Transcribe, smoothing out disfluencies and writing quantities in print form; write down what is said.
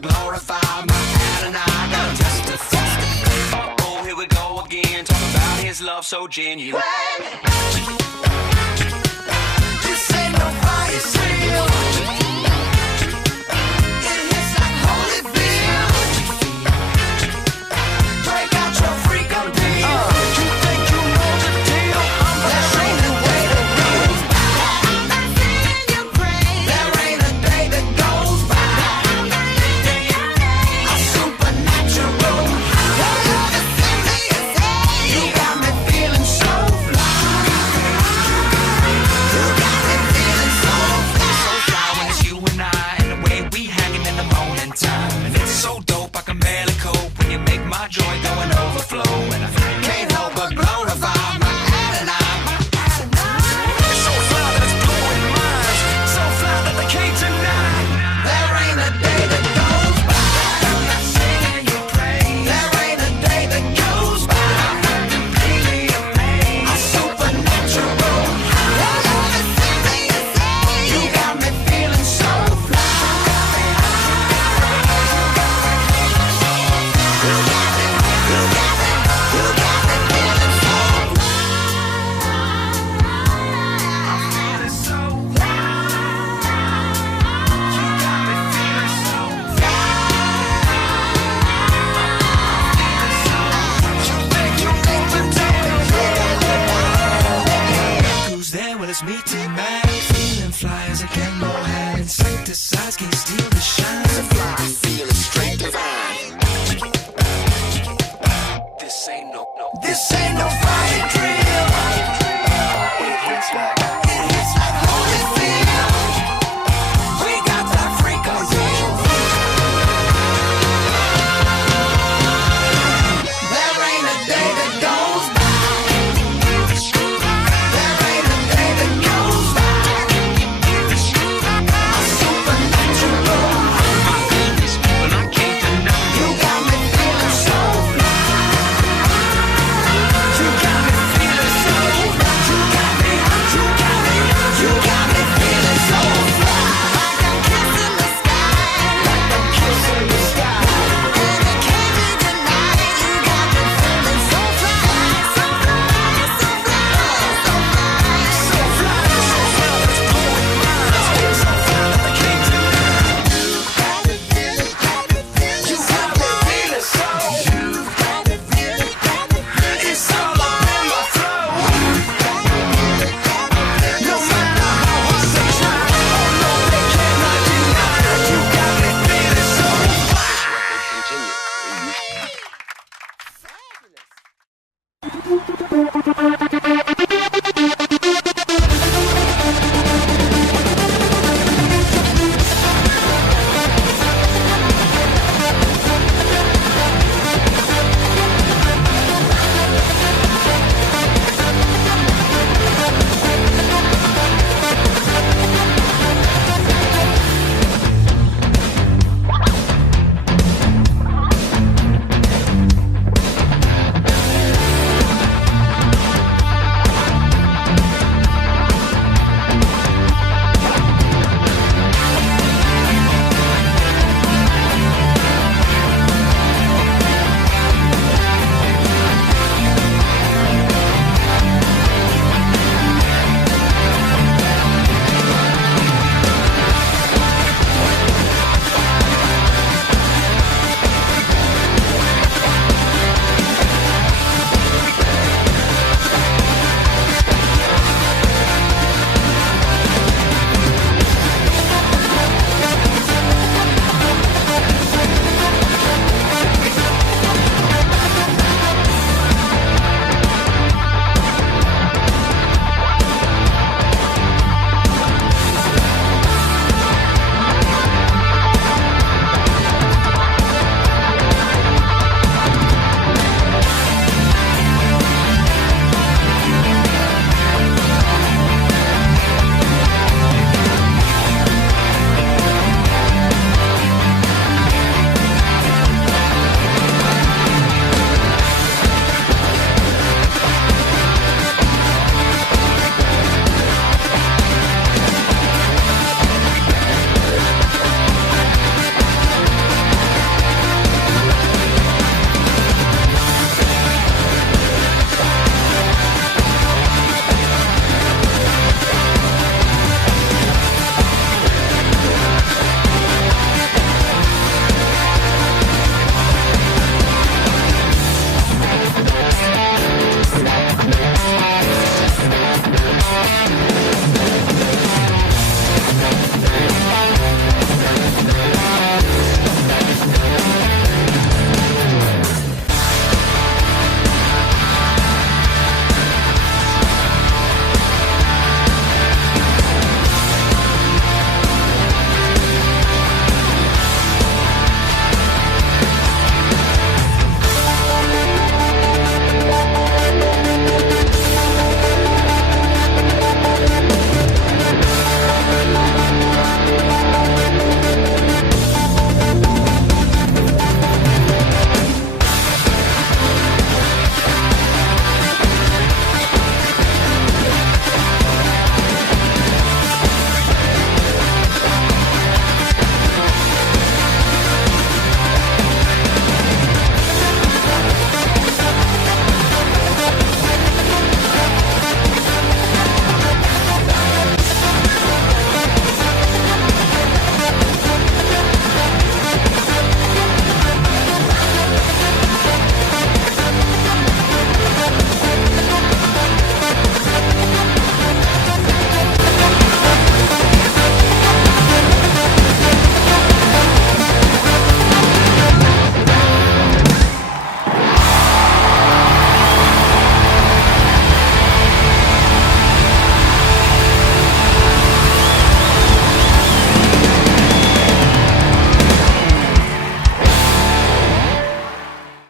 Glorify my head and I gotta testify. Oh, here we go again. love so genuine. This ain't no fire sale. It hits like Holyfield. Break out your freak on deal. You think you know the deal? There ain't a way to real. I'm not seeing your brain. There ain't a day that goes by. A supernatural. You got me feeling so fly. You got me feeling so fly. So fly when it's you and I, and the way we hanging in the morning time. And it's so dope, I can barely cope when you make my joy go and overflow. And I Can't help but glorify my Adonai. it's so fly that it's blowing minds, so fly that they can't deny. There ain't a day that goes by. I'm not singing your praise. There ain't a day that goes by. I'm completely amazed. A supernatural. You got me feeling so fly. You got me feeling so Feeling so you got me feeling so Who's there? Well, it's me, Toby Mac. Feeling fly as a candle hat. Insecticides can't steal the shine. So fly, feeling straight divine. This ain't no. This ain't no fire drill. It hits like It hits like Holyfield. We got that freak on deal. There ain't a day that goes by. There ain't a day that goes by. A supernatural. my goodness, but I can't deny. You got me feeling so fly. You got me feeling so fly. You got me feeling so fly. Like a kiss in the sky. Like a kiss in the sky. And it can't be denied. You got me feeling so fly. So fly, so fly, so fly. So fly, that's blowing minds. So fly that they can't deny. You got me feeling so. It's all up in my flow. No matter how hard they try, oh no, they cannot deny. You got me feeling so fly. Continue.